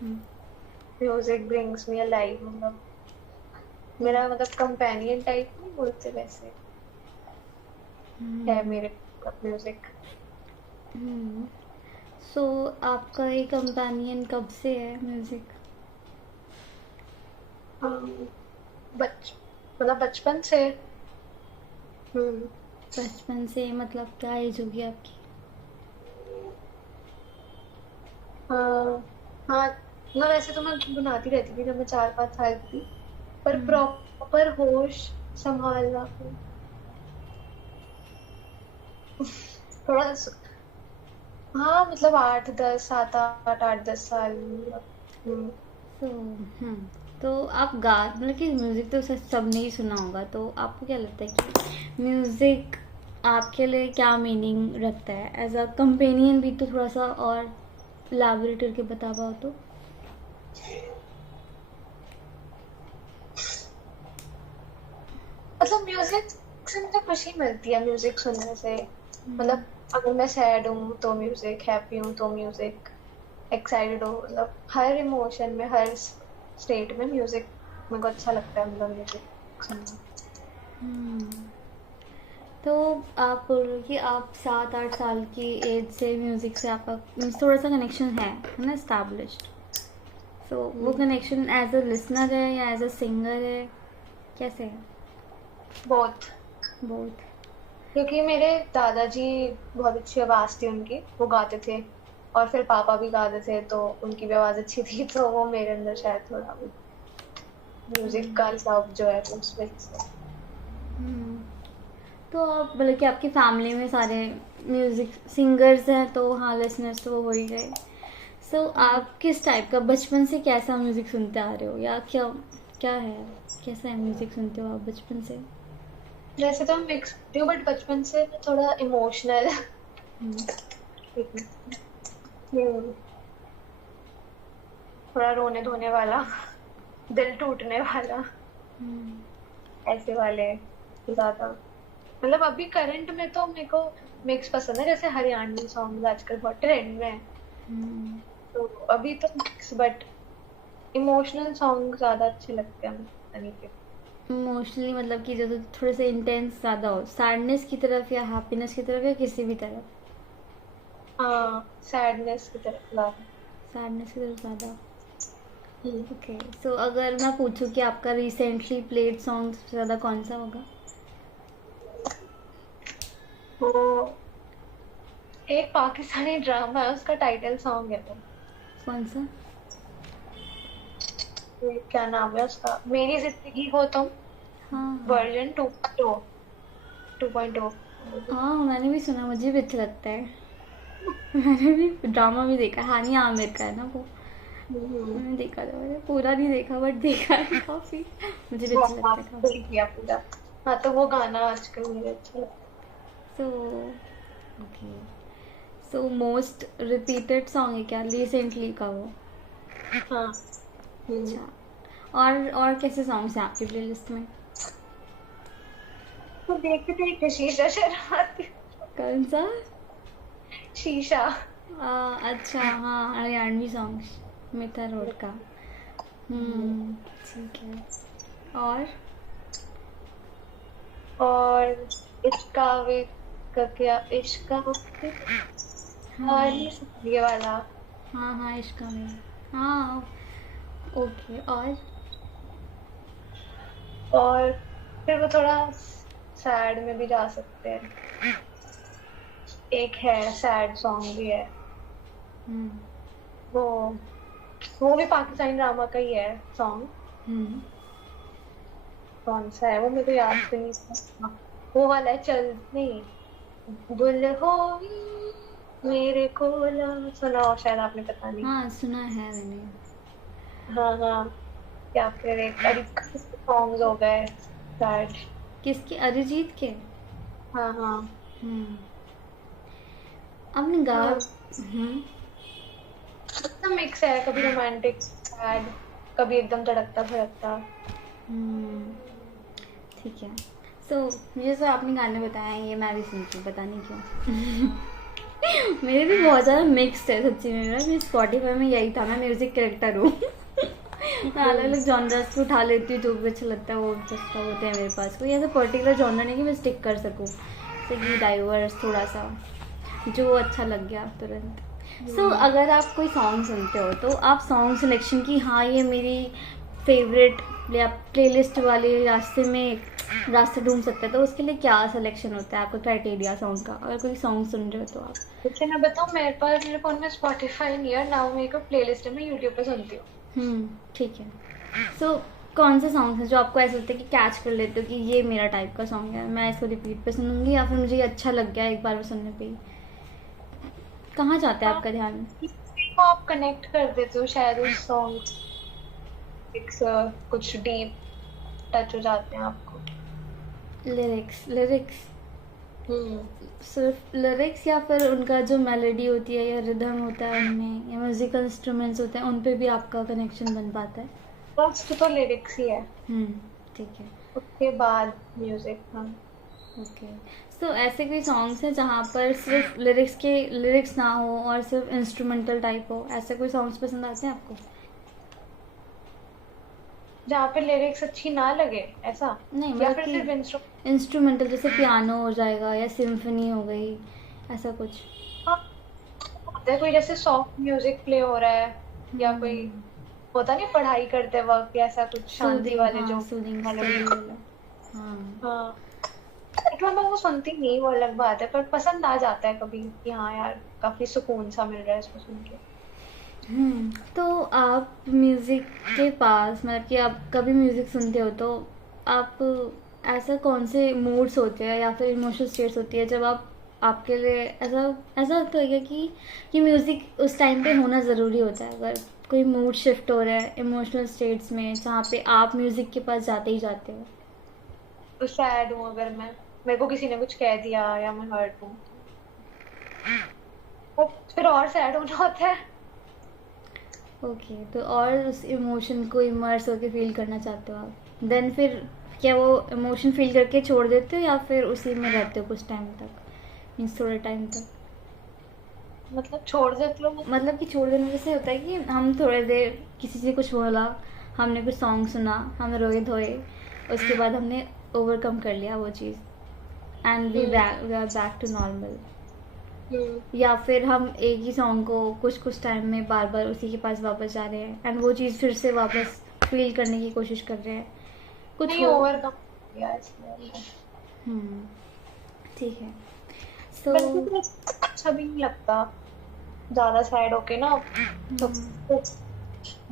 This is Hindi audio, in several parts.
हम्म। म्यूजिक ब्रिंग्स मी अलाइव, मतलब मेरा मतलब कंपेनियन टाइप नहीं बोलते वैसे है मेरे म्यूजिक। सो आपका ये कंपेनियन कब से है म्यूजिक? बच मतलब बचपन से। हम्म। बचपन से मतलब क्या एज होगी आपकी? हाँ हाँ, मतलब वैसे तो मैं गुनगुनाती रहती थी जब मैं 4-5 साल की थी, पर हम्म। प्रॉपर होश संभालना थोड़ा हाँ मतलब 8-10, 7-8, 8-10 साल मतलब। हम्म। तो तो आप गा मतलब कि म्यूज़िक तो सबने ही सुना होगा, तो आपको क्या लगता है कि म्यूज़िक आपके लिए क्या मीनिंग रखता है एज अ कंपेनियन भी? तो थोड़ा सा और इलैबोरेट करके बता पाओ तो। मतलब म्यूजिक से मुझे खुशी मिलती है, म्यूजिक सुनने से। मतलब अगर मैं सैड हूँ तो म्यूजिक, हैप्पी हूँ तो म्यूजिक, एक्साइटेड हूँ, मतलब हर इमोशन में, हर स्टेट में म्यूजिक मेरे को अच्छा लगता है, मतलब म्यूजिक सुनना। तो आप बोल रहे हो कि आप 7-8 साल की एज से म्यूज़िक से आपका मीन्स थोड़ा सा कनेक्शन है ना इस्टेब्लिश्ड? सो वो कनेक्शन एज अ लिसनर है या एज अ सिंगर है, कैसे है? बहुत, बोथ। क्योंकि मेरे दादाजी बहुत अच्छी आवाज थी उनकी, वो गाते थे, और फिर पापा भी गाते थे तो उनकी भी आवाज अच्छी थी, तो वो मेरे अंदर शायद थोड़ा म्यूजिक का लव जो है उस वजह से। तो आप मतलब कि आपकी फैमिली में सारे म्यूज़िक सिंगर्स हैं, तो हाँ लिसनर्स तो वो हो ही गए। सो हम्म। आप किस टाइप का बचपन से कैसा म्यूज़िक सुनते आ रहे हो, या क्या क्या है, कैसा है म्यूज़िक सुनते हो आप बचपन से? वैसे तो मैं मिक्स हूँ, बट बचपन से मैं थोड़ा इमोशनल। हम्म। थोड़ा रोने धोने वाला, दिल टूटने वाला, ऐसे वाले ज्यादा। मतलब अभी करंट में तो मेरे को मिक्स पसंद है, जैसे हरियाणवी सॉन्ग आजकल बहुत ट्रेंड में है, तो अभी तो मिक्स, बट इमोशनल सॉन्ग ज्यादा अच्छे लगते हैं, पता नहीं क्यों। मोस्टली मतलब कि जैसे थोड़े से इंटेंस ज़्यादा हो, सैडनेस की तरफ या हैप्पीनेस की तरफ या किसी भी तरफ? हाँ, सैडनेस की तरफ ज्यादा। सैडनेस की तरफ ज़्यादा। हम्म। ओके, सो अगर मैं पूछूं कि आपका रिसेंटली प्लेड सॉन्ग सबसे ज़्यादा कौन सा होगा? तो एक पाकिस्तानी ड्रामा है, उसका टाइटल सॉन्ग है वो। कौन सा? ये क्या नाम है उसका, मेरी जिंदगी हो तुम, हाँ हाँ। वर्जन 2.0, 2.0। हाँ मैंने भी सुना, मुझे भी अच्छा लगता है। मैंने भी ड्रामा भी देखा है, हानि आमिर का है ना वो। हम्म। मैंने देखा था, मैंने पूरा नहीं देखा बट देखा है काफ़ी। मुझे भी वो अच्छा लगता है आपने काफ़ी। देख लिया पूरा। हाँ, तो वो गाना आजकल मुझे अच्छा लगता so okay, so most repeated song है क्या रिसेंटली का वो? है। हाँ। अच्छा। और कैसे सॉन्ग्स हैं आपकी प्लेलिस्ट में? तो देखते थे एक शीशा शरारती, कौन सा? शीशा। अच्छा हाँ, हरियाणवी सॉन्ग्स, मिथा रोड का। हम्म। हम्म। ठीक है। और और इश्का वे का क्या, इश्का वे, और हाँ ये वाला। हाँ हाँ, इश्का में। हाँ। ओके। और और फिर वो थोड़ा सैड में भी जा सकते हैं, एक है सैड सॉन्ग भी है, वो वो भी पाकिस्तानी ड्रामा का ही है सॉन्ग। कौन सा है वो, मेरे को याद तो नहीं था। वो वाला है, चल नहीं, गुल हो मेरे कोला, सुना हो शायद आपने, पता नहीं। हाँ सुना है मैंने। हाँ हाँ। या फिर एक अरिजीत सॉन्ग हो गए सैड। किसके? अरिजीत के? हाँ हाँ। हम्म। आपने गा। हाँ, हम्म। मतलब मिक्स है, कभी रोमांटिक सैड, कभी एकदम तड़कता भड़कता। हम्म। ठीक है। सो मुझे सो आपने गाने बताए हैं, ये मैं भी सुनती हूँ, पता नहीं क्यों। मेरे भी बहुत ज़्यादा मिक्स्ड है सच्ची में। मेरा भी स्पॉटिफाई में यही था, मैं म्यूजिक करेक्टर हूँ। मैं अलग अलग जॉनर्स को उठा लेती हूँ, जो भी अच्छा लगता है वो चस्का होते हैं मेरे पास। कोई ऐसा पर्टिकुलर जॉनर नहीं कि मैं स्टिक कर सकूँ, जैसे कि डाइवर्स थोड़ा सा, जो अच्छा लग गया तुरंत। सो अगर आप कोई सॉन्ग सुनते हो तो आप सॉन्ग सिलेक्शन की, हाँ ये मेरी फेवरेट या प्लेलिस्ट वाले रास्ते ढूंढ सकते हैं, तो उसके लिए क्या सिलेक्शन होता है आपका क्राइटेरिया सॉन्ग का, अगर कोई सॉन्ग सुन रहे हो तो आप? जैसे मैं बताऊँ, मेरे फोन में स्पॉटिफाई नहीं है ना, मेरे को प्लेलिस्ट है, मैं यूट्यूब पे सुनती हूँ। ठीक है। सो कौन से सॉन्ग हैं जो आपको ऐसा लगता है कि कैच कर लेते हो कि ये मेरा टाइप का सॉन्ग है, मैं इसको रिपीट पे सुनूंगी, या फिर मुझे ये अच्छा लग गया एक बार वो सुनने पे ही? कहाँ जाता है आपका ध्यान? किसी को आप कनेक्ट कर देते हो शायद उस सॉन्ग, कुछ डीप टच हो जाते हैं आपको। लिरिक्स लिरिक्स हम्म सिर्फ लिरिक्स, या फिर उनका जो मेलोडी होती है या रिदम होता है उनमें, या म्यूजिकल इंस्ट्रूमेंट्स होते हैं, उन पे भी आपका कनेक्शन बन पाता है? फर्स्ट तो लिरिक्स ही है, ठीक है। उसके बाद म्यूजिक। हाँ, ओके। सो ऐसे कोई सॉन्ग्स हैं जहाँ पर सिर्फ लिरिक्स ना हो और सिर्फ इंस्ट्रूमेंटल टाइप हो, ऐसे कोई सॉन्ग्स पसंद आते हैं आपको? जहाँ पे लिरिक्स अच्छी ना लगे ऐसा, नहीं, या मतलब फिर सिर्फ कि इंस्ट्रूमेंटल, जैसे पियानो हो जाएगा या सिम्फनी हो गई, ऐसा कुछ? हाँ, होता है कोई जैसे सॉफ्ट म्यूजिक प्ले हो रहा है, या कोई होता नहीं पढ़ाई करते वक्त, या ऐसा कुछ शांति सूदिंग, वाले हाँ जो सूदिंग मेलोडी। वाला। हाँ। हाँ, इतना मैं वो सुनती नहीं, वो अलग बात है, पर पसंद आ जाता है कभी कि हाँ यार काफी सुकून सा मिल रहा है इसको सुन के। तो आप म्यूज़िक के पास, मतलब कि आप कभी म्यूज़िक सुनते हो तो आप ऐसा कौन से मूड्स होते हैं या फिर इमोशनल स्टेट्स होती है जब आप, आपके लिए ऐसा ऐसा लगता है कि म्यूज़िक उस टाइम पे होना ज़रूरी होता है, अगर कोई मूड शिफ्ट हो रहा है इमोशनल स्टेट्स में जहाँ पे आप म्यूज़िक के पास जाते ही जाते हो? तो सैड हूँ अगर मैं, मेरे को किसी ने कुछ कह दिया या मैं हर्ट हूँ, तो फिर और सैड होना होता है। ओके, तो और उस इमोशन को इमर्स होके फील करना चाहते हो आप, देन फिर क्या वो इमोशन फील करके छोड़ देते हो या फिर उसी में रहते हो कुछ टाइम तक, मीन्स थोड़े टाइम तक? मतलब छोड़ देते हो? मतलब कि छोड़ देने जैसे होता है कि हम थोड़ी देर किसी से कुछ बोला, हमने कुछ सॉन्ग सुना, हम रोए धोए, उसके बाद हमने ओवरकम कर लिया वो चीज़, and we are back to normal. या फिर हम एक ही सॉन्ग को कुछ कुछ टाइम में बार बार उसी के पास वापस जा रहे हैं एंड वो चीज़ फिर से वापस फील करने की कोशिश कर रहे हैं, कुछ नहीं, हो। ओवरकम किया इसलिए। हम्म, ठीक है। सो पर मुझे अच्छा भी नहीं लगता ज्यादा सैड होके ना, तो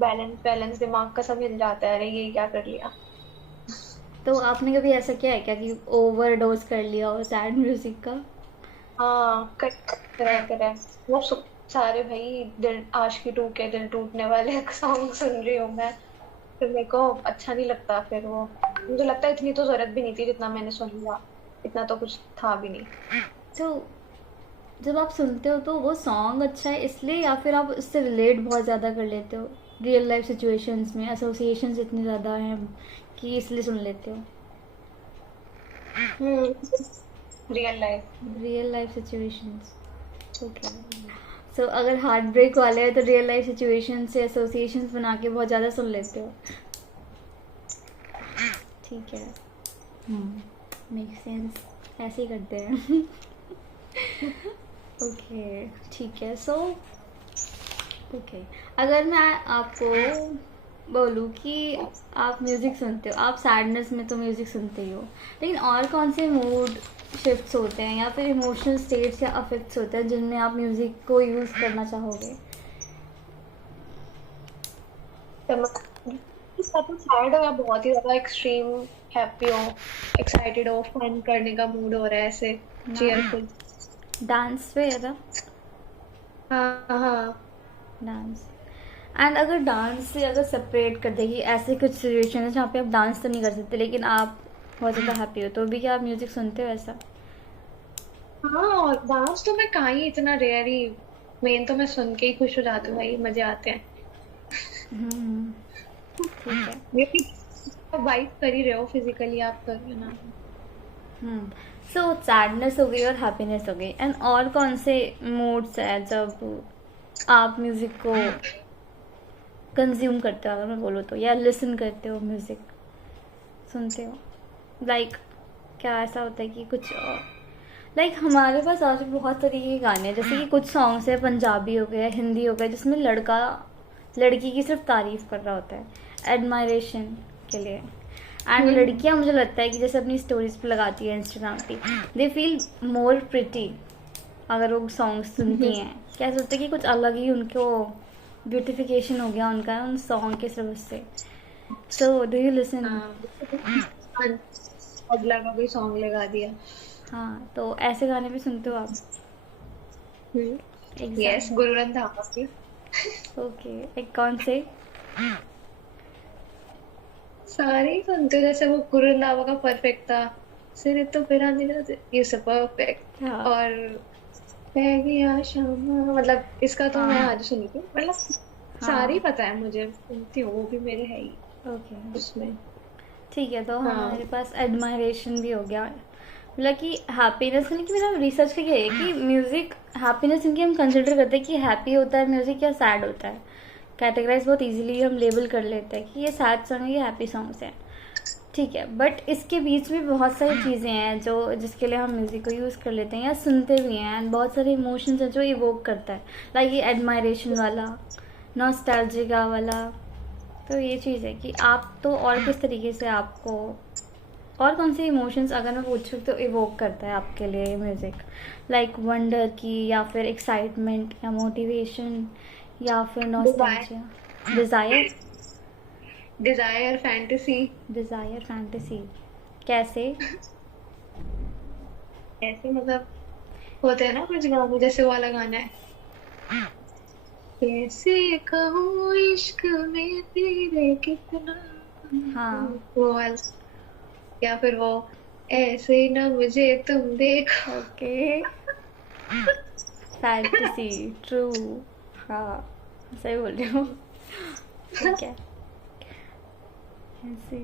बैलेंस बैलेंस दिमाग का सब हिल जाता है, अरे ये क्या कर लिया। तो आपने कभी ऐसा किया है क्या कि ओवरडोज कर लिया हो सैड म्यूजिक का? हाँ, करे वो सारे भाई दिल आशिकी 2 के दिल टूटने वाले सॉन्ग सुन रही हूँ मैं, फिर मेरे को अच्छा नहीं लगता। फिर वो मुझे लगता है इतनी तो जरूरत भी नहीं थी जितना मैंने सुन लिया, इतना तो कुछ था भी नहीं। तो जब आप सुनते हो तो वो सॉन्ग अच्छा है इसलिए, या फिर आप उससे रिलेट बहुत ज़्यादा कर लेते हो, रियल लाइफ सिचुएशंस में एसोसिएशंस इतने ज़्यादा हैं कि इसलिए सुन लेते हो? Real life. Situations, okay. So अगर हार्ट ब्रेक वाले हैं तो रियल लाइफ सिचुएशन से एसोसिएशंस बना के बहुत ज़्यादा सुन लेते हो, ठीक है। मेक सेंस, ऐसे ही करते हैं। ओके, ठीक है। सो ओके, अगर मैं आपको बोलूँ कि आप म्यूज़िक सुनते हो, आप सैडनेस में तो म्यूज़िक सुनते ही हो, लेकिन और कौन से मूड शिफ्ट्स होते हैं या फिर इमोशनल स्टेट्स या अफेक्ट्स होते हैं जिनमें आप म्यूज़िक को यूज़ करना चाहोगे? सैड हो या बहुत ही ज्यादा एक्सट्रीम हैप्पी हो, एक्साइटेड हो, फन करने का मूड हो रहा है, ऐसे चीयरफुल। डांस पे है ना? हाँ हाँ। डांस। एंड अगर डांस से अगर सेपरेट कर देगी, ऐसे कुछ सिचुएशन है जहाँ पे आप डांस तो नहीं कर सकते लेकिन आप बहुत ज़्यादा हैप्पी हो, तो भी क्या आप म्यूज़िक सुनते हो ऐसा? हाँ, डांस तो मैं कहाँ ही, इतना रेयर ही, मेन तो मैं सुन के ही खुश हो जाती हूँ भाई, मजे आते हैं। ठीक है। ये भी वाइब कर ही रहे हो, फिजिकली आप कर रहे हो ना। सो सैडनेस हो गई और हैप्पीनेस हो गई, एंड और कौन से मूड्स है जब आप म्यूजिक को कंज्यूम करते हो, अगर मैं बोलूँ तो, या लिसन करते हो, म्यूजिक सुनते हो? लाइक क्या ऐसा होता है कि कुछ लाइक हमारे पास आज बहुत तरीके के गाने हैं, जैसे कि कुछ सॉन्ग्स है पंजाबी हो गया, हिंदी हो गया, जिसमें लड़का लड़की की सिर्फ तारीफ कर रहा होता है एडमायरेशन के लिए, एंड लड़कियां मुझे लगता है कि जैसे अपनी स्टोरीज पे लगाती है इंस्टाग्राम पे, दे फील मोर प्रिटी अगर वो सॉन्ग सुनती हैं। क्या सोचते हैं कि कुछ अलग ही उनको ब्यूटिफिकेशन हो गया उनका उन सॉन्ग के सबब से। So do you listen? अगला का कोई सॉन्ग लगा दिया। हाँ, तो ऐसे गाने भी सुनते हो आप? यस, गुरु रंधावा के। ओके, एक कौन से? सारे ही सुनते हो, जैसे वो गुरु रंधावा का परफेक्ट था, सिर तो फिरा दिला, ये सब परफेक्ट। हाँ। और रह गया शामा, मतलब इसका तो मैं आज सुनी थी, मतलब सारे ही पता है मुझे, सुनती हूँ, वो भी मेरे है ही ओके, उसमें। ठीक है, तो हाँ। हमारे पास एडमायरेशन भी हो गया, मतलब कि हैप्पीनेस में, कि मैंने रिसर्च किया है कि म्यूज़िक हैप्पीनेस इनकी हम कंसिडर करते हैं कि हैप्पी होता है म्यूज़िक या सैड होता है, कैटेगराइज बहुत इजीली हम लेबल कर लेते हैं कि ये सैड सॉन्ग है, ये हैप्पी सॉन्ग्स हैं, ठीक है। बट इसके बीच में बहुत सारी चीज़ें हैं जो जिसके लिए हम म्यूज़िक को यूज़ कर लेते हैं या सुनते भी हैं, एंड बहुत सारे इमोशंस हैं जो इवोक करता है, लाइक ये एडमायरेशन वाला, नॉस्टैल्जिया वाला। तो ये चीज़ है कि आप तो और किस तरीके से आपको, और कौन से इमोशंस अगर मैं पूछूँ तो इवोक करता है आपके लिए म्यूज़िक, लाइक वंडर की, या फिर एक्साइटमेंट, या मोटिवेशन, या फिर nostalgia, desire? Desire, fantasy. Desire, fantasy, कैसे? ऐसे मतलब होते हैं ना कुछ गाने, जैसे वो वाला गाना है, कैसे कहूँ इश्क में तेरे कितना, हाँ, वो वाला। या फिर वो ऐसे न मुझे तुम देखो। ओके, फैंटेसी, ट्रू, हाँ सही बोल रही हूँ, ठीक है, ऐसे।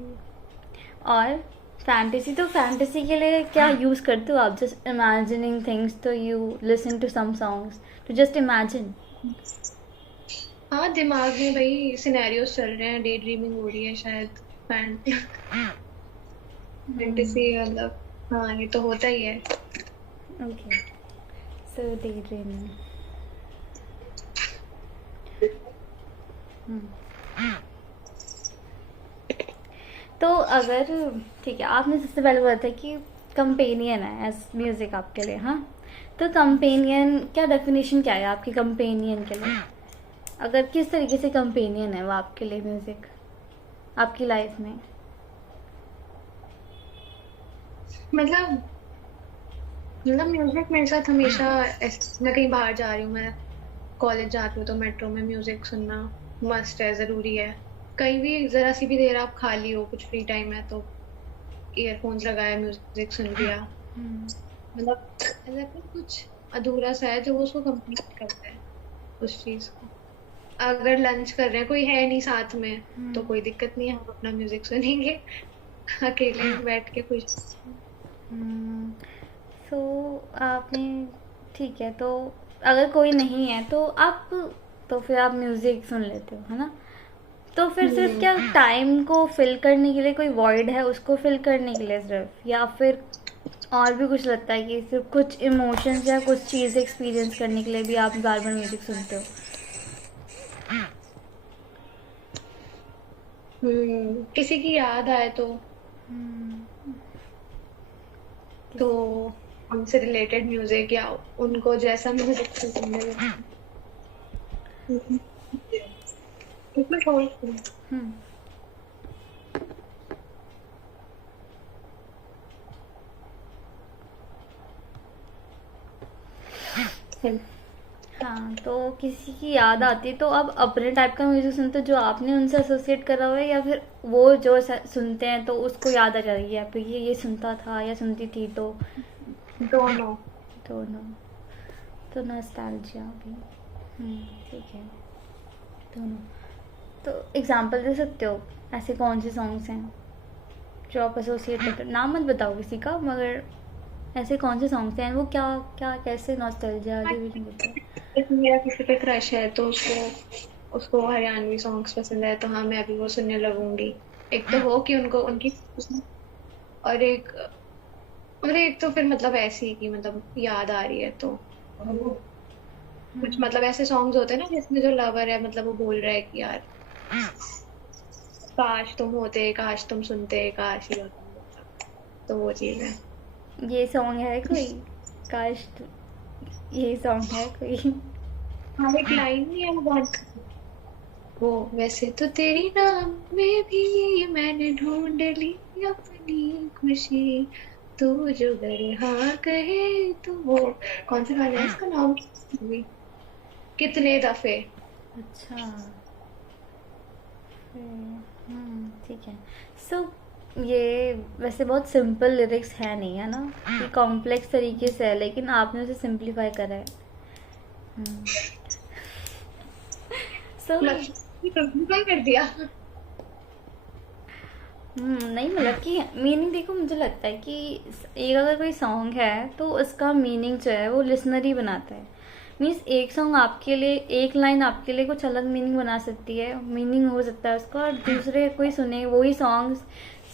और फैंटेसी, तो फैंटेसी के लिए क्या यूज़ करते हो आप? जस्ट इमेजिनिंग थिंग्स, तो you listen to some songs to just imagine? हाँ, दिमाग में भाई सिनेरियोस चल रहे हैं, डे ड्रीमिंग हो रही है शायद, फैंटेसी मतलब, हाँ ये तो होता ही है। ओके, सो डे ड्रीमिंग। तो अगर, ठीक है, आपने सबसे पहले बोला था कि कंपेनियन है एज म्यूज़िक आपके लिए, हाँ, तो कंपेनियन क्या डेफिनेशन क्या है आपकी कंपेनियन के लिए? अगर किस तरीके से कंपेनियन है वो आपके लिए म्यूज़िक आपकी लाइफ में? मतलब म्यूजिक मेरे साथ हमेशा मैं कहीं बाहर जा रही हूँ, मैं कॉलेज जाती हूँ तो मेट्रो में म्यूजिक सुनना मस्ट है, जरूरी है। कहीं भी जरा सी भी देर आप खाली हो, कुछ फ्री टाइम है, तो ईयरफोन्स लगाया, म्यूजिक सुन लिया। मतलब ऐसा कुछ अधूरा सा है जो वो उसको कंप्लीट करता है उस चीज को। अगर लंच कर रहे हैं, कोई है नहीं साथ में, तो कोई दिक्कत नहीं है, हम अपना म्यूजिक सुनेंगे अकेले बैठ के खुश। सो आपने, ठीक है, तो अगर कोई नहीं है तो आप, तो फिर आप म्यूज़िक सुन लेते हो, है ना? तो फिर सिर्फ क्या टाइम को फिल करने के लिए कोई वॉइड है उसको फिल करने के लिए सिर्फ, या फिर और भी कुछ लगता है कि सिर्फ कुछ इमोशंस या कुछ चीज़ एक्सपीरियंस करने के लिए भी आप बार बार म्यूज़िक सुनते हो? किसी की याद आए तो उनसे रिलेटेड म्यूजिक, या उनको जैसा म्यूजिक पसंद है। इसमें थोड़ी हाँ, तो किसी की याद आती है तो आप अपने टाइप का म्यूजिक सुनते हो जो आपने उनसे एसोसिएट करा हुआ है, या फिर वो जो सुनते हैं तो उसको याद आ जाएगी आपको ये सुनता था या सुनती थी? तो दोनों तो नॉस्टैल्जिया भी, ठीक है, दोनों। तो एग्जांपल दे सकते हो ऐसे कौन से सॉन्ग्स हैं जो आप एसोसिएट करते हो? नाम मत बताओ किसी का, मगर ऐसे कौन से सॉन्ग्स हैं, वो क्या क्या कैसे नॉस्टैल्जिया रिवीलिंग होता है? जैसे मेरा किसी पे क्रश है तो उसको उसको हरियाणवी सॉन्ग्स पसंद है, तो हाँ मैं भी वो सुनने लगूंगी। एक तो वो कि उनको उनकी, और एक तो फिर मतलब ऐसे ही कि मतलब याद आ रही है तो कुछ, मतलब ऐसे सॉन्ग्स होते हैं ना जिसमें जो लवर है मतलब वो बोल रहा है कि यार काश तुम होते, काश तुम सुनते, काश ये होता, मतलब तो वो चीज है। ये सॉन्ग है कोई, काश ये सॉन्ग है कोई? हाँ एक लाइन नहीं है वो बहुत, वो वैसे तो तेरी नाम में भी मैंने ढूंढ ली अपनी खुशी, तू जो गर हाँ कहे तो वो, कौन सा गाना है इसका नाम, कितने दफे। अच्छा, ठीक है। सो ये वैसे बहुत सिंपल लिरिक्स है नहीं, है ना, ये कॉम्प्लेक्स तरीके से है, लेकिन आपने उसे सिंप्लीफाई करा है। सो मतलब कर दिया। नहीं, मतलब कि मीनिंग देखो, मुझे लगता है कि एक अगर कोई सॉन्ग है तो उसका मीनिंग जो है वो लिसनर ही बनाता है। मीन्स एक सॉन्ग आपके लिए, एक लाइन आपके लिए कुछ अलग मीनिंग बना सकती है, मीनिंग हो सकता है उसका, और दूसरे कोई सुने वही सॉन्ग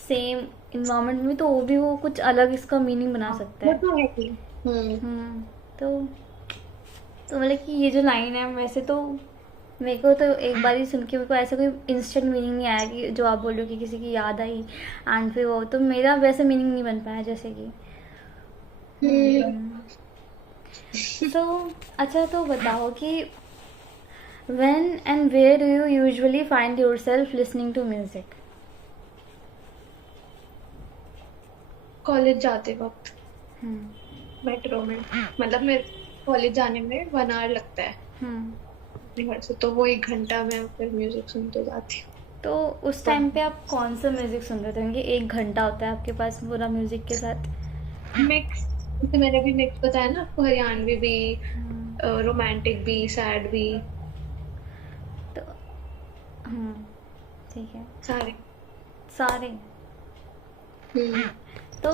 सेम इन्वायरमेंट में तो वो भी वो कुछ अलग इसका मीनिंग बना हाँ सकता वो है। तो है ही। तो मतलब कि ये जो लाइन है, वैसे तो मेरे को तो एक बार ही सुन के मेरे को ऐसा कोई इंस्टेंट मीनिंग नहीं आया कि जो आप बोल रहे हो कि किसी की याद आई एंड फिर वो, तो मेरा वैसे मीनिंग नहीं बन पाया जैसे कि। हम्म। सो अच्छा, तो बताओ कि when and where do you usually find yourself listening to music? College जाते वक्त, हम्म। मेट्रो में, मतलब मेरे कॉलेज जाने में 1 आवर लगता है हम्म। अपने घर से, तो वो 1 घंटा मैं फिर म्यूजिक सुनते जाती तो उस हूँ। टाइम पे आप कौन सा म्यूजिक सुन रहे थे, क्योंकि 1 घंटा होता है आपके पास पूरा म्यूजिक के साथ? मिक्स, जैसे मैंने भी मिक्स बताया ना आपको, हरियाणवी भी, रोमांटिक भी, सैड भी, तो हम्म, ठीक है, सारे। सारे। हम्म। तो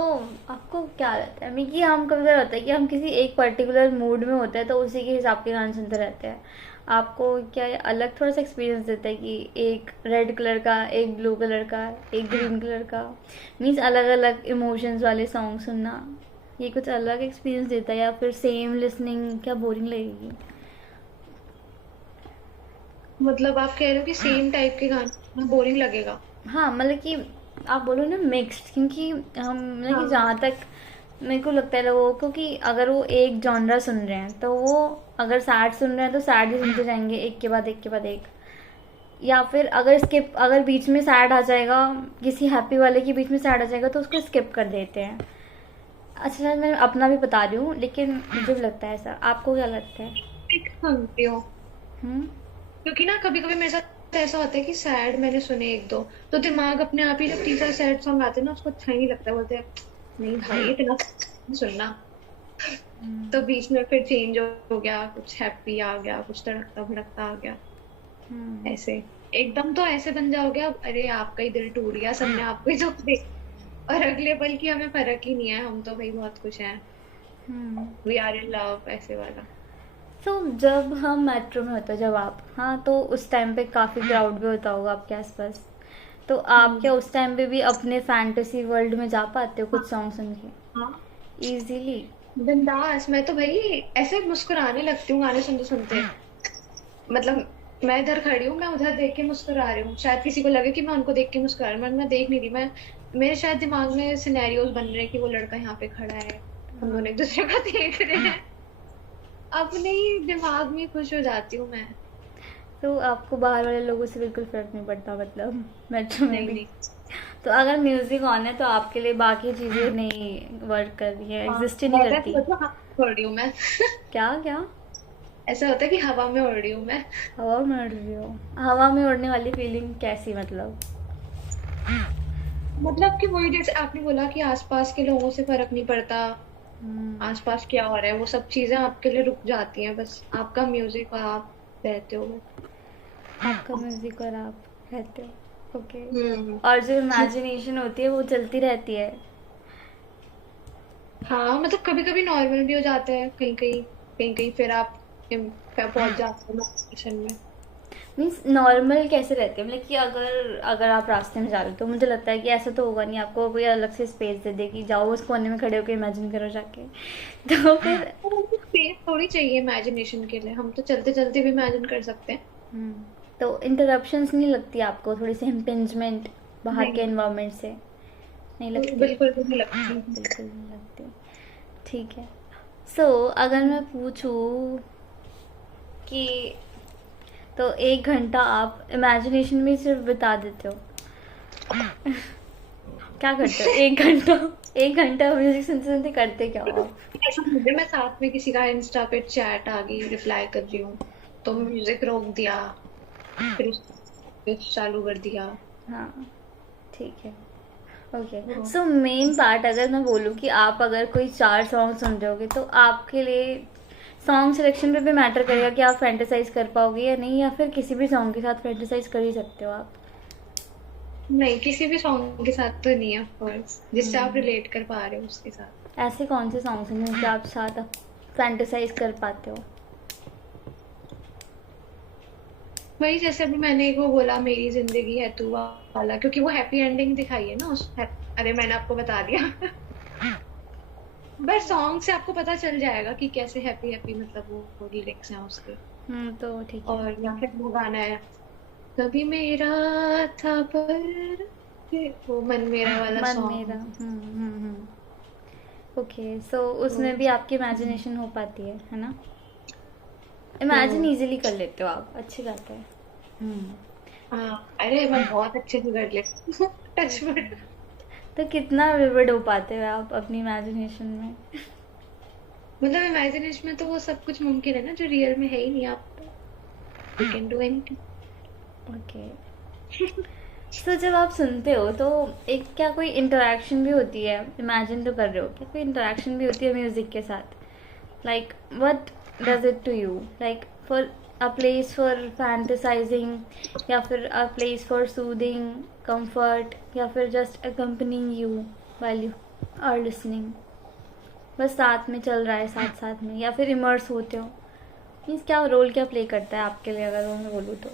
आपको क्या लगता है, मैं कि हम कभी कभी होता है कि हम किसी एक पर्टिकुलर मूड में होते हैं तो उसी के हिसाब के गाने सुनते रहते हैं। आपको क्या ये अलग थोड़ा सा एक्सपीरियंस देता है कि एक रेड कलर का, एक ब्लू कलर का, एक ग्रीन कलर का, मीन्स अलग अलग इमोशंस वाले सॉन्ग सुनना, ये कुछ अलग एक्सपीरियंस देता है, या फिर सेम लिसनिंग क्या बोरिंग लगेगी? मतलब आप कह रहे हो कि सेम टाइप के गाने बोरिंग लगेगा? हाँ, मतलब कि आप बोलो ना मिक्स्ड, क्योंकि हम मतलब कि हाँ। जहाँ तक मेरे को लगता है लोगों को कि अगर वो एक जॉनरा सुन रहे हैं तो वो अगर सैड सुन रहे हैं तो सैड ही सुनते जाएंगे एक के बाद एक के बाद एक, या फिर अगर स्किप, अगर बीच में सैड आ जाएगा, किसी हैप्पी वाले के बीच में सैड आ जाएगा तो उसको स्किप कर देते हैं। अच्छा, मैं अपना भी बता रही हूँ, लेकिन मुझे भी लगता है ऐसा, आपको क्या लगता है? एक सुनती हूँ, हम्म। क्योंकि ना कभी कभी मेरे साथ ऐसा होता है कि सैड मैंने सुने एक दो, तो दिमाग अपने आप ही जब तीसरा सैड सॉन्ग आते हैं ना उसको अच्छा ही नहीं लगता, बोलते हैं नहीं भाई इतना नहीं सुनना। तो बीच में फिर चेंज हो गया, कुछ हैप्पी आ गया, कुछ तड़कता भड़कता आ गया, हम्म। ऐसे एकदम तो ऐसे बन जाओगे अब, अरे आपका ही दिल टूट गया, सबने आपको ही दुख दे, और अगले पल की हमें फर्क ही नहीं है, हम तो भाई बहुत खुश हैं, हम्म। वी आर इन लव, ऐसे वाला। तो जब हम मेट्रो में होते हैं, जब आप, हाँ, तो उस टाइम पे काफ़ी क्राउड भी होता होगा आपके आसपास, तो आप क्या हम्म। उस टाइम पे भी अपने फैंटेसी वर्ल्ड में जा पाते हो कुछ सॉन्ग सुन के हाँ इजीली? बिंदास, मैं तो भाई ऐसे मुस्कुराने लगती हूँ गाने सुनते सुनते, मतलब मैं इधर खड़ी हूँ, मैं उधर देख के मुस्कुरा रही हूँ, शायद किसी को लगे कि मैं उनको देख के मुस्कुरा रही हूँ, मैं देख नहीं रही, मैं मेरे शायद दिमाग में सिनेरियोज बन रहे हैं कि वो लड़का यहाँ पे खड़ा है, हम हाँ। दोनों एक दूसरे को देख रहे हैं, अपने ही दिमाग में खुश हो जाती हूँ मैं। तो आपको बाहर वाले लोगों से बिल्कुल फर्क नहीं पड़ता, मतलब मेट्रो में नहीं भी? नहीं। तो अगर म्यूजिक ऑन है तो आपके लिए बाकी चीज़ें नहीं वर्क कर रही है, हाँ एग्जिस्ट ही नहीं वैसे करती? ऐसा होता है, हाँ, उड़ रही हूँ मैं। क्या क्या? ऐसा होता है कि हवा में उड़ रही हूँ मैं। हवा में उड़ रही हो? हवा में उड़ने वाली फीलिंग कैसी, मतलब? मतलब कि वही जैसे आपने बोला कि आसपास के लोगों से फर्क नहीं पड़ता, हम्म। आसपास क्या हो रहा है वो सब चीजें आपके लिए रुक जाती हैं, बस आपका म्यूजिक और आप रहते हो बस। आपका म्यूजिक और आप रहते हो, ओके। हम्म। और जो इमेजिनेशन होती है वो चलती रहती है। हाँ मतलब कभी कभी नॉर्मल भी हो जाता है, कहीं कहीं फिर आप पहुंच जाते हो स्टेशन में। मीन्स नॉर्मल कैसे रहते हैं, मतलब कि अगर अगर आप रास्ते में जा रहे हो तो मुझे लगता है कि ऐसा तो होगा नहीं, आपको कोई अलग से स्पेस दे दे कि जाओ उस कोने में खड़े होकर इमेजिन करो जाके। तो फिर स्पेस थोड़ी चाहिए इमेजिनेशन के लिए, हम तो चलते चलते भी इमेजिन कर सकते हैं। तो इंटरप्शंस नहीं लगती आपको, थोड़ी सी इम्पिंजमेंट बाहर के नहीं, एनवायरनमेंट से नहीं लगती? बिल्कुल भी नहीं लगती। बिल्कुल नहीं लगती। ठीक है। सो अगर मैं पूछूं कि तो 1 घंटा आप इमेजिनेशन में सिर्फ बिता देते हो, क्या करते हो 1 घंटा? 1 घंटा म्यूजिक सुनते सुनते करते क्या हो आप? ऐसा मुझे, मैं साथ में किसी का इंस्टा पे चैट आ गई, रिप्लाई कर रही हूँ, तो म्यूजिक रोक दिया, फिर चालू कर दिया। हाँ, ठीक है। ओके, सो मेन पार्ट अगर मैं बोलूँ कि आप अगर कोई 4 सॉन्ग सुन रहे होगे तो आपके लिए सॉन्ग सिलेक्शन पे भी मैटर करेगा कि आप फैंटेसाइज कर पाओगे या नहीं, या फिर किसी भी सॉन्ग के साथ फैंटेसाइज कर ही सकते हो आप? नहीं, किसी भी सॉन्ग के साथ तो नहीं, ऑफ कोर्स जिससे आप रिलेट कर पा रहे हो उसके साथ। ऐसे कौन से सॉन्ग्स हैं जिनसे आप साथ फैंटेसाइज कर पाते हो? वही जैसे अभी मैंने एक वो बोला, मेरी जिंदगी है तू वाला, क्योंकि वो हैप्पी एंडिंग दिखाई है ना उस अरे मैंने आपको बता दिया। बस सॉन्ग से आपको पता चल जाएगा कि कैसे हैप्पी हैप्पी मतलब वो लिरिक्स हैं उसके। तो ठीक है। और या फिर वो गाना है, कभी मेरा था पर, वो मन मेरा वाला मन मेरा। सॉन्ग। ओके, सो तो उसमें भी आपकी इमेजिनेशन हो पाती है ना? इमेजिन इजीली कर लेते हो आप, अच्छी बात है। हाँ, अरे मैं बहुत अच्छे से कर लेती हूँ। Touch wood. तो कितना विविड हो पाते हो आप अपनी इमेजिनेशन में? मतलब इमेजिनेशन में तो वो सब कुछ मुमकिन है ना जो रियल में है ही नहीं, आप you can do anything. Okay, तो जब आप सुनते हो तो एक क्या कोई इंटरेक्शन भी होती है, इमेजिन तो कर रहे हो, क्या कोई इंटरेक्शन भी होती है म्यूजिक के साथ? Like what does it to you, like for a place for fantasizing, या फिर a place for soothing comfort, या फिर just accompanying you while you are listening, बस साथ में चल रहा है साथ साथ में, या फिर इमर्स होते हो? मीन्स क्या रोल क्या प्ले करता है आपके लिए, अगर वो मैं बोलूँ तो?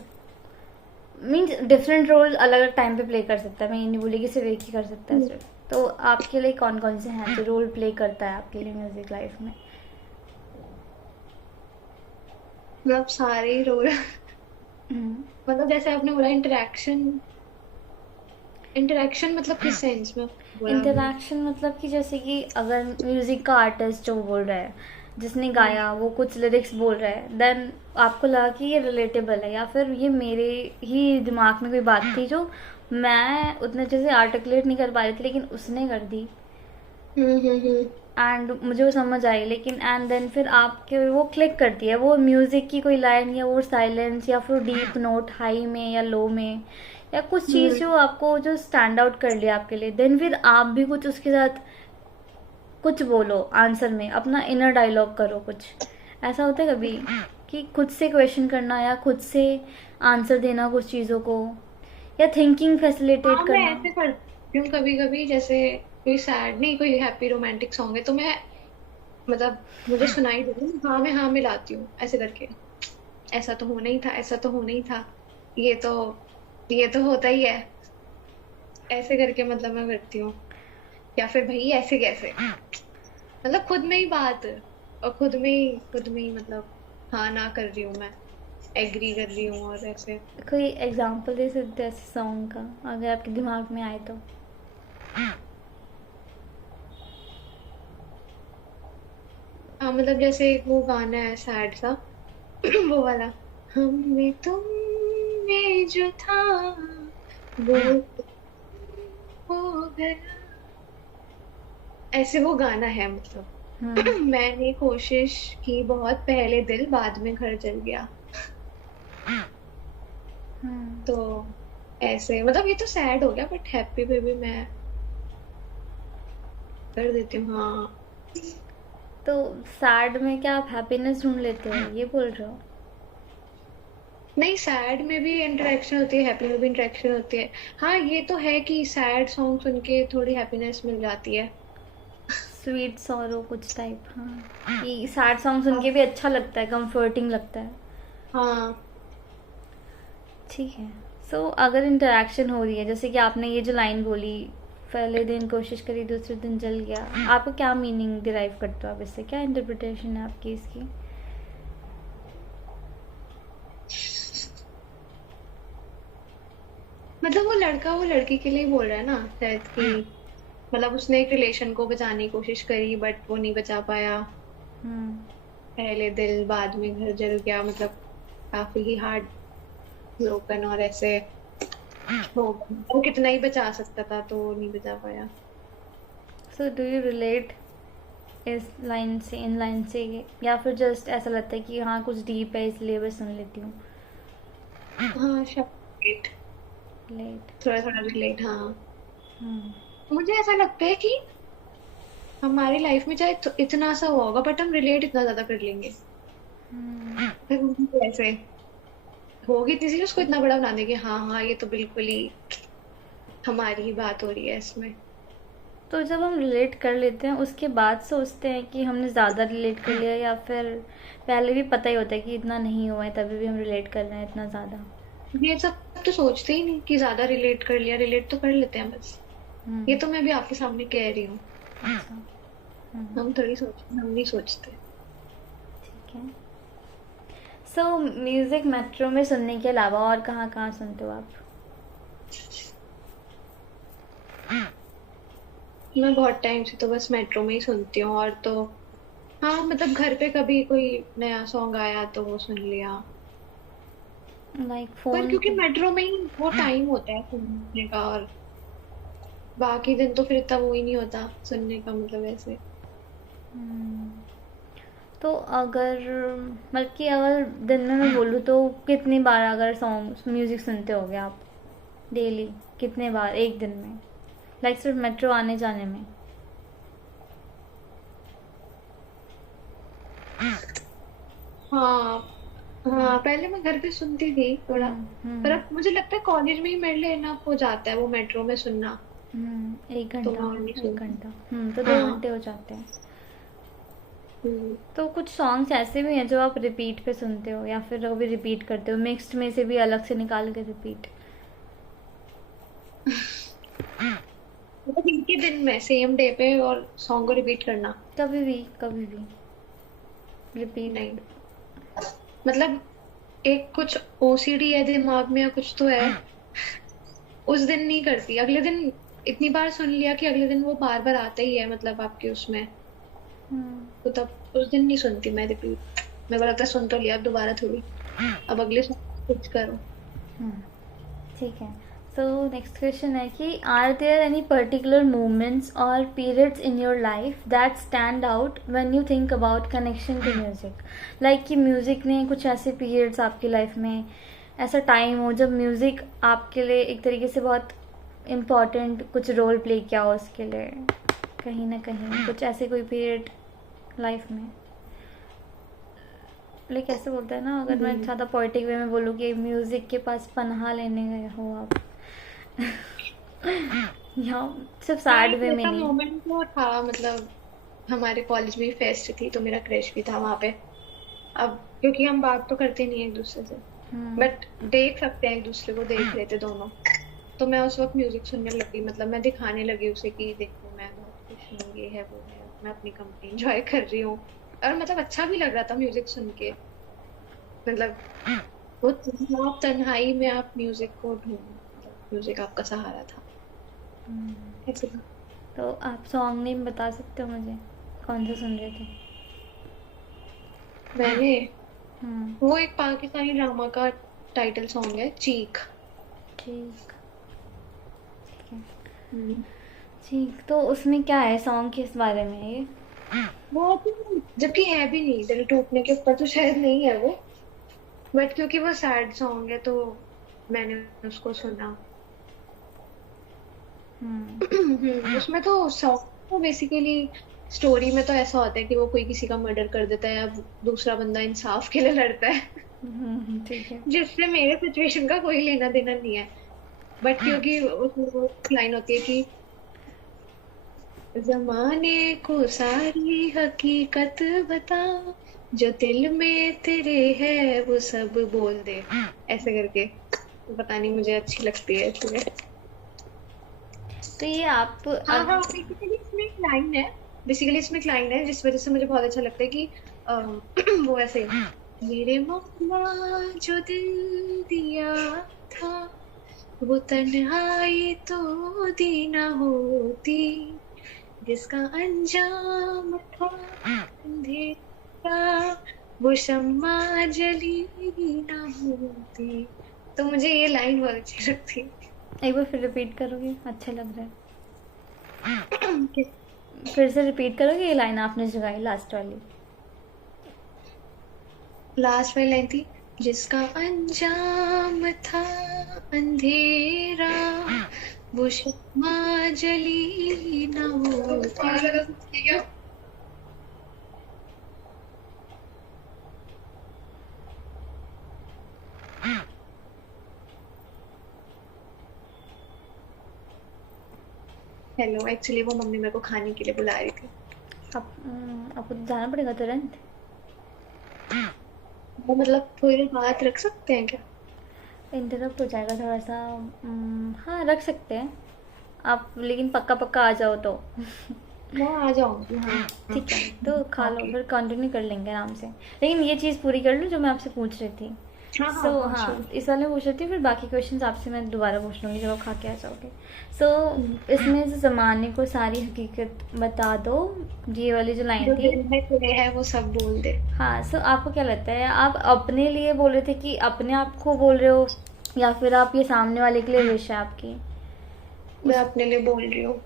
मीन्स डिफरेंट रोल अलग अलग टाइम पे प्ले कर सकता है, मैं ये नहीं बोली कि सिर्फ एक ही कर सकता है सिर्फ। तो आपके लिए कौन कौन से हैं जो रोल प्ले करता है आपके लिए म्यूजिक लाइफ में? मतलब सारे ही रोल। मतलब जैसे आपने बोला इंटरेक्शन, इंटरेक्शन मतलब किस सेंस में बोला आपने? इंटरेक्शन मतलब कि जैसे कि अगर म्यूजिक का आर्टिस्ट जो बोल रहा है, जिसने गाया वो कुछ लिरिक्स बोल रहा है, देन आपको लगा कि ये रिलेटेबल है, या फिर ये मेरे ही दिमाग में कोई बात थी जो मैं उतने अच्छे से आर्टिकुलेट नहीं कर पा रही थी लेकिन उसने कर दी, हम्म। एंड मुझे वो समझ आई, लेकिन एंड देन फिर आपके वो क्लिक करती है वो म्यूजिक की कोई लाइन, या वो साइलेंस, या फिर डीप नोट हाई में या लो में, या कुछ चीज़ जो आपको जो स्टैंड आउट कर लिया आपके लिए, देन फिर आप भी कुछ उसके साथ कुछ बोलो, आंसर में अपना इनर डायलॉग करो कुछ। ऐसा होता है कभी कि खुद से क्वेश्चन करना या खुद से आंसर देना कुछ चीज़ों को, या थिंकिंग हाँ फैसिलिटेट मैं करना? ऐसे करती हूँ कभी कभी, जैसे कोई सैड नहीं कोई हैप्पी रोमांटिक सॉन्ग है तो मैं मतलब मुझे सुनाई दे रही है, हाँ मैं हाँ मिलाती हूँ ऐसे करके, ऐसा तो होना ही था, ऐसा तो होना ही था, ये तो ये तो होता ही है, ऐसे करके मतलब मैं करती हूँ। या फिर भाई ऐसे कैसे, मतलब खुद में ही बात, और खुद में ही मतलब हाँ ना कर रही हूँ मैं, एग्री कर रही हूँ और ऐसे। कोई एग्जांपल दे सकते हो ऐसे सॉन्ग का, अगर आपके दिमाग में आए तो? हाँ मतलब जैसे एक वो गाना है सैड सा, वो वाला, हम में तुम में जो था वो हो गया, ऐसे वो गाना है मतलब। मैंने कोशिश की बहुत पहले, दिल बाद में घर जल गया। तो ऐसे मतलब ये तो सैड हो गया, बट हैप्पी पे भी मैं कर देती हूँ हाँ। तो सैड में क्या आप हैप्पीनेस ढूंढ लेते हो, ये बोल रहे हो? नहीं, सैड में भी इंटरेक्शन होती है, हैप्पी में भी इंटरेक्शन होती है। हाँ ये तो है कि सैड सॉन्ग सुन के थोड़ी हैप्पीनेस मिल जाती है। स्वीट सॉरो कुछ टाइप, हाँ, कि सैड सॉन्ग सुन के भी अच्छा लगता है, कंफर्टिंग लगता है। हाँ। ठीक है। सो अगर इंटरेक्शन हो रही है, जैसे कि आपने ये जो लाइन बोली, पहले दिन कोशिश करी दूसरे दिन जल गया, आपको क्या मीनिंग डिराइव करते हो आप इससे, क्या इंटरप्रिटेशन है आपकी इसकी? मतलब वो लड़का वो लड़की के लिए बोल रहा है ना शायद कि मतलब उसने एक रिलेशन को बचाने की कोशिश करी बट वो नहीं बचा पाया। हम्म। पहले दिल बाद में घर जल गया, मतलब काफी ही हार्ड ब्रोकन और ऐसे वो कितना ही बचा सकता था तो वो नहीं बचा पाया। सो डू यू रिलेट इस लाइन से, इन लाइन से, या फिर जस्ट ऐसा लगता है कि हाँ कुछ डीप है इसलिए बस सुन लेती हूँ? हाँ शायद लेट। थोड़ा थोड़ा रिलेट। हाँ हम्म। मुझे ऐसा लगता है कि हमारी लाइफ में चाहे तो इतना सा हुआ होगा बट हम रिलेट इतना ज्यादा कर लेंगे। हम्म। फिर वो ऐसे होगी इतनी सी उसको इतना बड़ा बना देंगे, हाँ हाँ ये तो बिल्कुल ही हमारी ही बात हो रही है इसमें। तो जब हम रिलेट कर लेते हैं उसके बाद सोचते हैं कि हमने ज़्यादा रिलेट कर लिया, या फिर पहले भी पता ही होता है कि इतना नहीं हुआ है तभी भी हम रिलेट कर रहे हैं इतना ज़्यादा? ये सब तो सोचते ही नहीं कि ज्यादा रिलेट कर लिया, रिलेट तो कर लेते हैं बस। ये हम्म। तो मैं भी आपके सामने कह रही हूँ। अच्छा। हम्म। हम नहीं सोचते। ठीक है। सो म्यूज़िक मेट्रो में सुनने के अलावा और कहाँ कहाँ सुनते हो आप? मैं बहुत टाइम से तो बस मेट्रो में ही सुनती हूँ, और तो हाँ मतलब घर पे कभी कोई नया सॉन्ग आया तो वो सुन लिया। लाइक पर फ़ोन क्योंकि पे? मेट्रो में ही वो टाइम होता है सुनने का, और बाकी दिन तो फिर इतना वो ही नहीं होता सुनने का, मतलब ऐसे। हम्म। तो अगर, बल्कि अगर दिन में मैं बोलूँ तो कितनी बार अगर सॉन्ग म्यूज़िक सुनते होगे आप डेली, कितने बार एक दिन में, लाइक सिर्फ मेट्रो आने जाने में? हाँ हाँ पहले मैं घर पे सुनती थी थोड़ा, पर हम्म। अब मुझे लगता है कॉलेज में ही मेरे लिए इनफ हो जाता है वो मेट्रो में सुनना। एक तो घंटा, मैं और नहीं एक सुनती। घंटा, तो दो हाँ। घंटे हो जाते हैं। हम्म। तो कुछ सॉन्ग्स ऐसे भी हैं जो आप रिपीट पे सुनते हो, या फिर कभी रिपीट करते हो, मिक्स्ड में से भी अलग से निकाल के रिपीट? मतलब एक ही दिन में सेम डे पे और सॉन्ग को रिपीट करना? कभी भी, कभी भी रिपीट। नहीं, मतलब एक कुछ ओसीडी है दिमाग में या कुछ तो है, उस दिन नहीं करती, अगले दिन इतनी बार सुन लिया कि अगले दिन वो बार बार आता ही है, मतलब आपके उसमें, तो तब उस दिन नहीं सुनती मैं रिपीट। मेरे को लगता है सुन तो लिया, अब दोबारा थोड़ी, अब अगले कुछ करो। ठीक है। सो नेक्स्ट क्वेश्चन है कि are there any particular moments और periods in your life that stand out when you think about connection to music? Like कि म्यूज़िक ने कुछ ऐसे पीरियड्स आपकी लाइफ में, ऐसा टाइम हो जब म्यूज़िक आपके लिए एक तरीके से बहुत इम्पॉर्टेंट कुछ रोल प्ले किया हो उसके लिए, कहीं ना कहीं कुछ ऐसे कोई पीरियड लाइफ में? लाइक कैसे बोलते हैं ना, अगर मैं हम्म। ज़्यादा पोइटिक वे में बोलूँ कि म्यूज़िक के पास पनाह लेने गए हो आप, या सिर्फ हाँ सैड एक वे में ऐसा नहीं? मोमेंट तो था, मतलब हमारे कॉलेज में फेस्ट थी तो मेरा क्रश भी था वहां पे। अब क्योंकि हम बात तो करते नहीं एक दूसरे से, हम्म। बट देख सकते हैं एक दूसरे को, देख रहे थे दोनों। तो मैं उस वक्त म्यूजिक सुनने लगी, मतलब मैं दिखाने लगी उसे कि देखो मैं बहुत खुश हूँ, ये है वो है, मैं अपनी कंपनी एंजॉय कर रही हूँ। और मतलब अच्छा भी लग रहा था म्यूजिक सुन के, मतलब वो तन्हाई में आप म्यूजिक को ढूंढ, मतलब म्यूजिक आपका सहारा था ऐसे। तो आप सॉन्ग नेम बता सकते हो मुझे, कौन सा सुन रहे थे? मैंने हम्म। वो एक पाकिस्तानी ड्रामा का टाइटल सॉन्ग है चीख। ठीक। ठीक है। हम्म। ठीक, तो उसमें क्या है, सॉन्ग किस बारे में है ये? वो तो जबकि है भी नहीं, दिल टूटने के ऊपर तो शायद नहीं है वो, बट क्योंकि वो सैड सॉन्ग है तो मैंने उसको सुना। हम्म। उसमें तो सॉन्ग तो बेसिकली स्टोरी में तो ऐसा होता है कि वो कोई किसी का मर्डर कर देता है, अब दूसरा बंदा इंसाफ के लिए लड़ता है। ठीक है। जिससे मेरे सिचुएशन का कोई लेना देना नहीं है, बट क्योंकि उसमें वो लाइन होती है कि जमाने को सारी हकीकत बता, जो दिल में तेरे है वो सब बोल दे, ऐसे करके। पता नहीं, मुझे अच्छी लगती है इसलिए। तो ये आप हाँ हाँ, बेसिकली इसमें एक लाइन है जिस वजह से मुझे बहुत अच्छा लगता है कि वो ऐसे, मेरे मौला जो दिल दिया था, वो तन्हाई तो दी ना होती, जिसका अंजाम था अंधेरा, वो शम्मा जली ना होती। तो मुझे ये लाइन बहुत अच्छी लगती है। एक बार फिर रिपीट करोगे, अच्छा लग रहा है। कि फिर से रिपीट करोगे ये लाइन आपने जो गाई लास्ट वाली। लास्ट वाली लाइन थी, जिसका अंजाम था अंधेरा, वो शम्मा जली ना होती। हेलो, एक्चुअली वो मम्मी मेरे को खाने के लिए बुला रही थी। आपको तो जाना पड़ेगा तुरंत। वो मतलब थोड़ी देर बात रख सकते हैं क्या? इंटरप्ट हो जाएगा थोड़ा सा। हाँ रख सकते हैं आप, लेकिन पक्का पक्का आ जाओ तो। मैं आ जाऊंगी, हाँ। ठीक है, तो खा लो, ओके। फिर कंटिन्यू कर लेंगे आराम से। लेकिन ये चीज़ पूरी कर लो जो मैं आपसे पूछ रही थी। हाँ हाँ सो हाँ, हाँ, sure। इस वाले में पूछ रही थी, फिर बाकी क्वेश्चंस आपसे मैं दोबारा पूछ लूँगी जब आप खा के आ जाओगे। सो इसमें से ज़माने को सारी हकीकत बता दो, ये वाली जो लाइन जो थी। दिल में तेरे है वो सब बोल दे। हाँ, सो आपको क्या लगता है, आप अपने लिए बोल रहे थे कि अपने आप को बोल रहे हो, या फिर आप ये सामने वाले के लिए विश है आपकी? मैं अपने लिए बोल रही हूँ।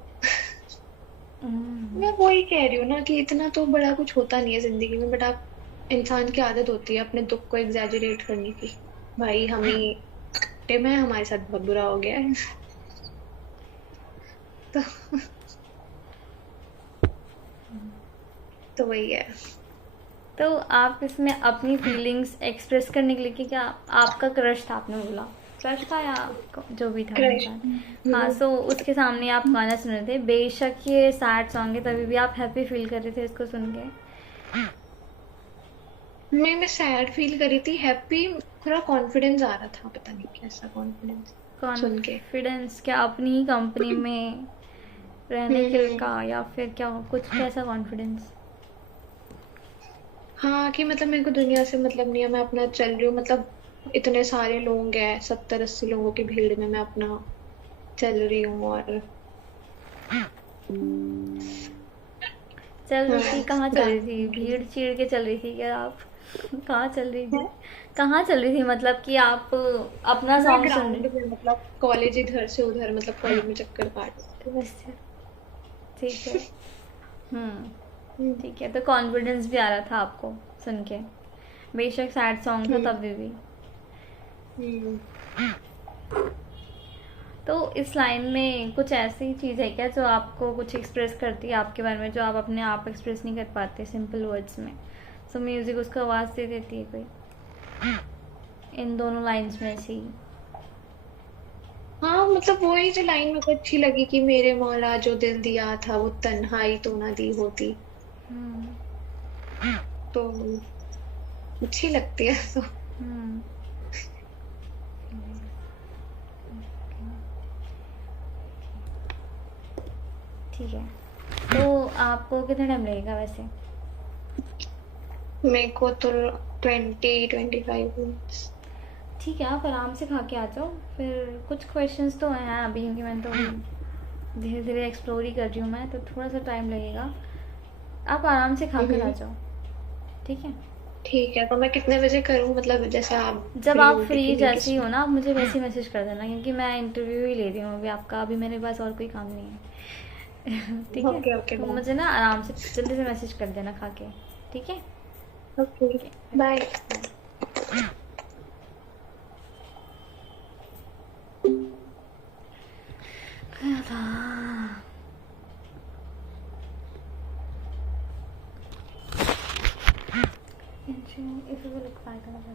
हम्म, मैं वही कह रही हूँ ना कि इतना तो बड़ा कुछ होता नहीं है जिंदगी में, बट आप, इंसान की आदत होती है अपने दुख को एग्जैजरेट करने की। भाई हम ही टिम है, हमारे साथ बहुत बुरा हो गया है। तो तो वही है। तो आप इसमें अपनी फीलिंग्स एक्सप्रेस करने के लिए कि क्या आपका क्रश था, आपने बोला क्रश था या जो भी था क्रश। इंसान। हाँ, सो उसके सामने आप गाना सुन रहे थे, बेशक ये सैड सॉन्ग है, तभी भी आप हैप्पी फील कर रहे थे इसको सुन के। मैं सैड फील कर रही थी, हैप्पी थोड़ा कॉन्फिडेंस आ रहा था, पता नहीं कैसा कॉन्फिडेंस सुन के। कॉन्फिडेंस क्या अपनी ही कंपनी में रहने के हम्म। का, या फिर क्या कुछ कैसा कॉन्फिडेंस? हाँ, कि मतलब मेरे को दुनिया से मतलब नहीं है, मैं अपना चल रही हूँ, मतलब इतने सारे लोग हैं, 70-80 लोगों की भीड़ में मैं अपना चल रही हूँ। और चल रही थी, कहाँ चल रही थी? गाने। भीड़ चीड़ के चल रही थी क्या आप? कहाँ चल रही थी? कहाँ चल रही थी, मतलब कि आप अपना मैं सॉन्ग सुन ग्राउंड रहे? में, मतलब कॉलेज इधर से उधर, मतलब कॉलेज में चक्कर काट रही थी बस। ठीक है। हम्म। ठीक है, तो कॉन्फिडेंस भी आ रहा था आपको सुन के, बेशक सैड सॉन्ग था हम्म। तभी भी। हम्म। तो इस लाइन में कुछ ऐसी चीज़ है क्या जो आपको कुछ एक्सप्रेस करती है आपके बारे में, जो आप अपने आप एक्सप्रेस नहीं कर पाते सिंपल वर्ड्स में? सो म्यूज़िक उसको आवाज़ दे देती है कोई इन दोनों लाइंस में से ही? हाँ, मतलब वही जो लाइन मेरे को अच्छी लगी कि मेरे मौला जो दिल दिया था, वो तन्हाई तो ना दी होती। हम्म, तो अच्छी लगती है तो। हम्म, ठीक है। तो आपको कितना टाइम लगेगा वैसे? मेरे को तो 20-25 मिनट्स। ठीक है, आप आराम से खा के आ जाओ, फिर कुछ क्वेश्चंस तो हैं अभी, क्योंकि मैं तो धीरे धीरे एक्सप्लोर ही कर रही हूँ मैं, तो थोड़ा सा टाइम लगेगा। आप आराम से खा कर आ जाओ, ठीक है? ठीक है, तो मैं कितने बजे करूँ, मतलब जैसे आप जब फ्री आप होगी फ्री कि नहीं जैसे ही किस? हो ना, आप मुझे वैसे ही मैसेज कर देना, क्योंकि मैं इंटरव्यू ही ले रही हूँ अभी आपका, अभी मेरे पास और कोई काम नहीं है। ठीक है, ओके ओके, तो बाय। मुझे ना आराम से जल्दी से मैसेज कर देना खा के, ठीक है? Okay, okay, bye. बाय। क्या था? If you will look back on the